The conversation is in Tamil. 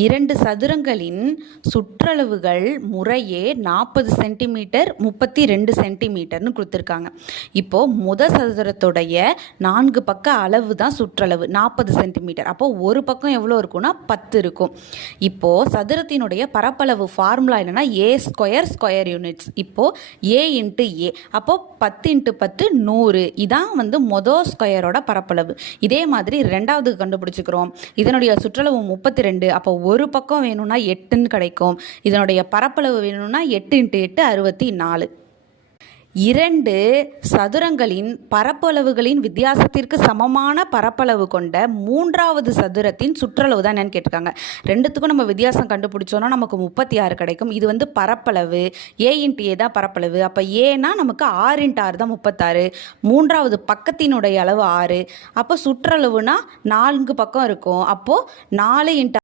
இரண்டு சதுரங்களின் சுற்றளவுகள் முறையே 40 சென்டிமீட்டர் 32 சென்டிமீட்டர்னு கொடுத்துருக்காங்க. இப்போது சதுரத்துடைய 4 பக்க அளவு தான் சுற்றளவு 40 சென்டிமீட்டர். அப்போது ஒரு பக்கம் எவ்வளோ இருக்குன்னா 10 இருக்கும். இப்போது சதுரத்தினுடைய பரப்பளவு ஃபார்முலா என்னென்னா a² யூனிட்ஸ். இப்போது a × a, அப்போது 10 × 10 100. இதான் ஸ்கொயரோட பரப்பளவு. இதே மாதிரி ரெண்டாவது கண்டுபிடிச்சிக்கிறோம். இதனுடைய சுற்றளவு 32. அப்போ ஒரு பக்கம் வேணும்னா 8ன்னு கிடைக்கும். இதனுடைய பரப்பளவு வேணும்னா 8 × 8 64. இரண்டு சதுரங்களின் பரப்பளவுகளின் வித்தியாசத்திற்கு சமமான பரப்பளவு கொண்ட மூன்றாவது சதுரத்தின் சுற்றளவு தான் என்னன்னு கேட்டிருக்காங்க. ரெண்டுத்துக்கும் நம்ம வித்தியாசம் கண்டுபிடிச்சோன்னா நமக்கு 36 கிடைக்கும். இது பரப்பளவு a × a தான் பரப்பளவு. அப்போ ஏனா நமக்கு 6 × 6 தான் 36. மூன்றாவது பக்கத்தினுடைய அளவு 6. அப்போ சுற்றளவுனா 4 பக்கம் இருக்கும். அப்போது 4 ×